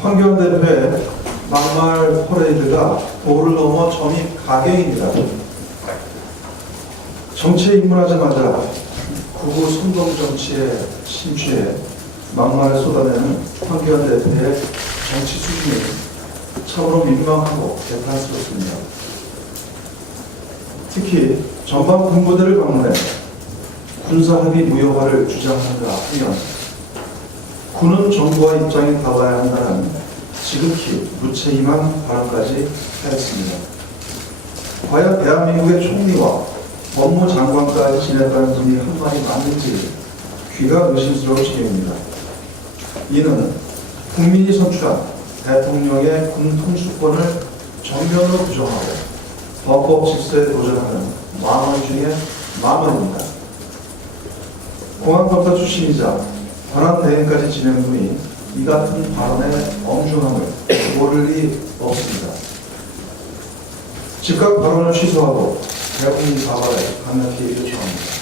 황교안 대표의 막말 퍼레이드가 도를 넘어 점입 가경입니다. 정치에 입문하자마자 극우 선동 정치에 심취해 막말을 쏟아내는 황교안 대표의 정치 수준이 참으로 민망하고 개탄스럽습니다. 특히 전방 군부대를 방문해 군사합의 무효화를 주장한가 하면 군은 정부와 입장에 가봐야 한다는 지극히 무책임한 발언까지 하였습니다. 과연 대한민국의 총리와 법무장관까지 지냈다는 분이 한 말이 맞는지 귀가 의심스러울 지경입니다. 이는 국민이 선출한 대통령의 군 통수권을 전면으로 부정하고 헌법 질서에 도전하는 망언 중에 망언입니다. 공안검사 출신이자 권한대행까지 지낸 분이 이 같은 발언의 엄중함을 모를 리 없습니다. 즉각 발언을 취소하고 대국민 사과를 강력히 요청합니다.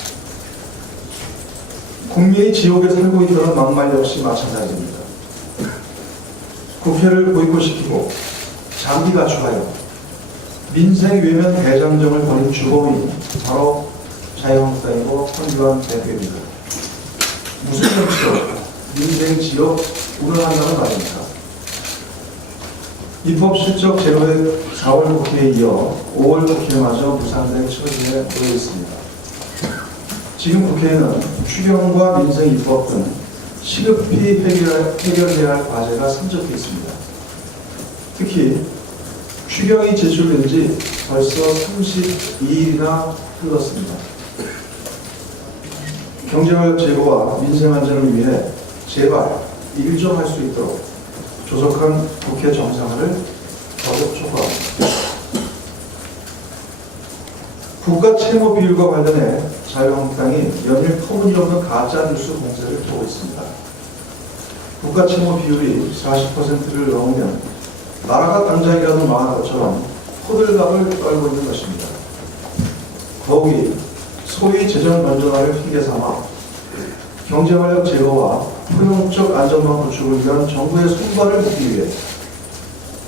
국민이 지옥에 살고 있다는 막말 역시 마찬가지입니다. 국회를 보이콧시키고 장기 가출하여 민생 외면 대장정을 벌인 주범이 바로 자유한국당이고 황교안 대표입니다. 무슨 정치로 민생 지역 운운한다는 말입니까? 입법 실적 제로의 4월 국회에 이어 5월 국회마저 무산된 처지에 놓여 있습니다. 지금 국회에는 추경과 민생 입법 등 시급히 해결해야 할 과제가 산적해 있습니다. 특히 추경이 제출된 지 벌써 32일이나 흘렀습니다. 경제활력 제고와 민생 안전을 위해 제발 일정할 수 있도록 조속한 국회 정상화를 거듭 촉구합니다. 국가 채무 비율과 관련해 자유한국당이 연일 터무니없는 가짜뉴스 공세를 펴고 있습니다. 국가 채무 비율이 40%를 넘으면 나라가 당장이라도 망한 것처럼 호들갑을 떨고 있는 것입니다. 더욱이 소위 재정 건전화를 핑계 삼아 경제활력 제고와 포용적 안전망 구축을 위한 정부의 손발을 묶기 위해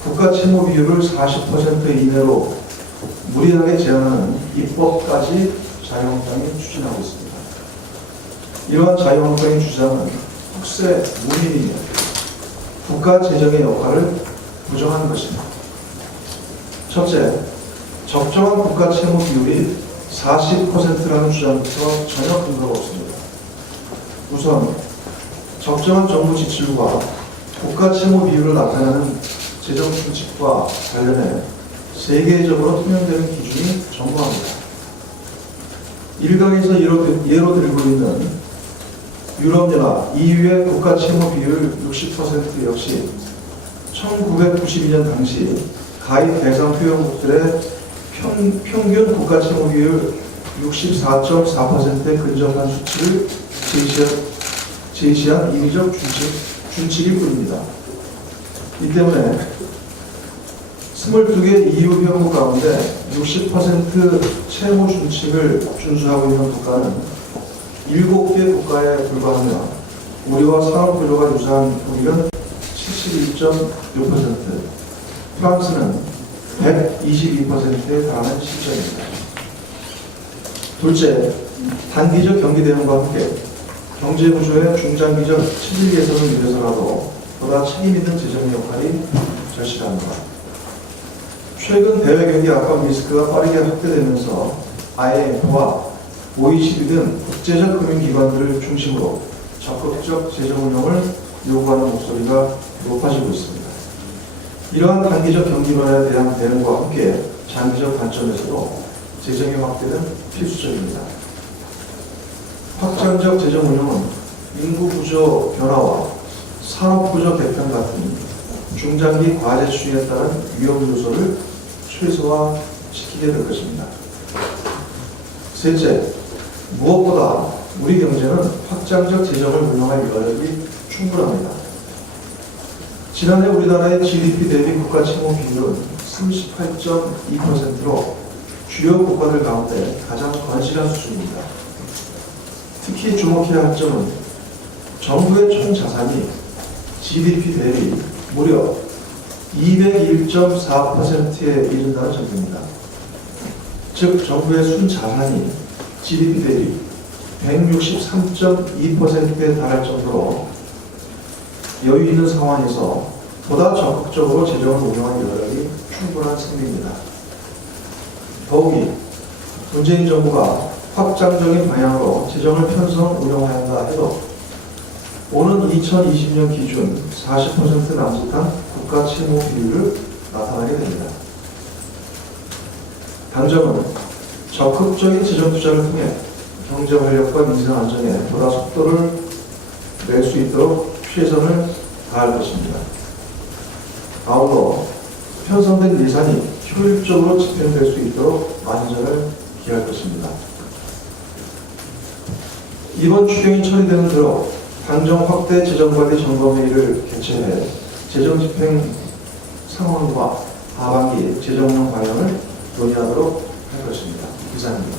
국가 채무 비율을 40% 이내로 무리하게 제한하는 입법까지 자유한국당이 추진하고 있습니다. 이러한 자유한국당의 주장은 흑세 무민이며 국가 재정의 역할을 부정하는 것입니다. 첫째, 적정한 국가 채무 비율이 40%라는 주장부터 전혀 근거가 없습니다. 우선 적정한 정부 지출과 국가 채무 비율을 나타내는 재정 수칙과 관련해 세계적으로 통용되는 기준이 전무합니다. 일각에서 예로 들고 있는 유럽연합 EU의 국가 채무 비율 60% 역시 1992년 당시 가입 대상 회원국들의 평균 국가 채무 비율 64.4%에 근접한 수치를 제시한 임의적 준칙일 뿐입니다. 이 때문에 22개 EU 회원국 가운데 60% 채무 준칙을 준수하고 있는 국가는 7개 국가에 불과하며 우리와 산업 구조가 유사한 독일은 71.6%, 프랑스는 122%에 달하는 실정입니다. 둘째, 단기적 경기 대응과 함께 경제 구조의 중장기적 체질 개선을 위해서라도 보다 책임 있는 재정 역할이 절실합니다. 최근 대외 경기 악화 리스크가 빠르게 확대되면서 IMF와 OECD 등 국제적 금융기관들을 중심으로 적극적 재정 운용을 요구하는 목소리가 높아지고 있습니다. 이러한 단기적 경기론에 대한 대응과 함께 장기적 관점에서도 재정의 확대는 필수적입니다. 확장적 재정 운용은 인구 구조 변화와 산업 구조 개편 같은 중장기 과제 추진에 따른 위험 요소를 최소화시키게 될 것입니다. 셋째, 무엇보다 우리 경제는 확장적 재정을 운용할 여력이 충분합니다. 지난해 우리나라의 GDP 대비 국가 채무 비율은 38.2%로 주요 국가들 가운데 가장 건실한 수준입니다. 특히 주목해야 할 점은 정부의 총 자산이 GDP 대비 무려 201.4%에 이른다는 점입니다. 즉 정부의 순자산이 GDP 대비 163.2%에 달할 정도로 여유 있는 상황에서 보다 적극적으로 재정을 운영할 여력이 충분한 셈입니다. 더욱이 문재인 정부가 확장적인 방향으로 재정을 편성 운영한다 해도 오는 2020년 기준 40% 남짓한 국가 채무 비율을 나타나게 됩니다. 당정은 적극적인 재정 투자를 통해 경제 활력과 민생 안정에 보다 속도를 낼 수 있도록 최선을 다할 것입니다. 아울러 편성된 예산이 효율적으로 집행될 수 있도록 만전을 기할 것입니다. 이번 추경이 처리되는 대로 당정 확대 재정관리 점검회의를 개최해 재정 집행 상황과 하반기 재정운영 방향을 논의하도록 할 것입니다. 이상입니다.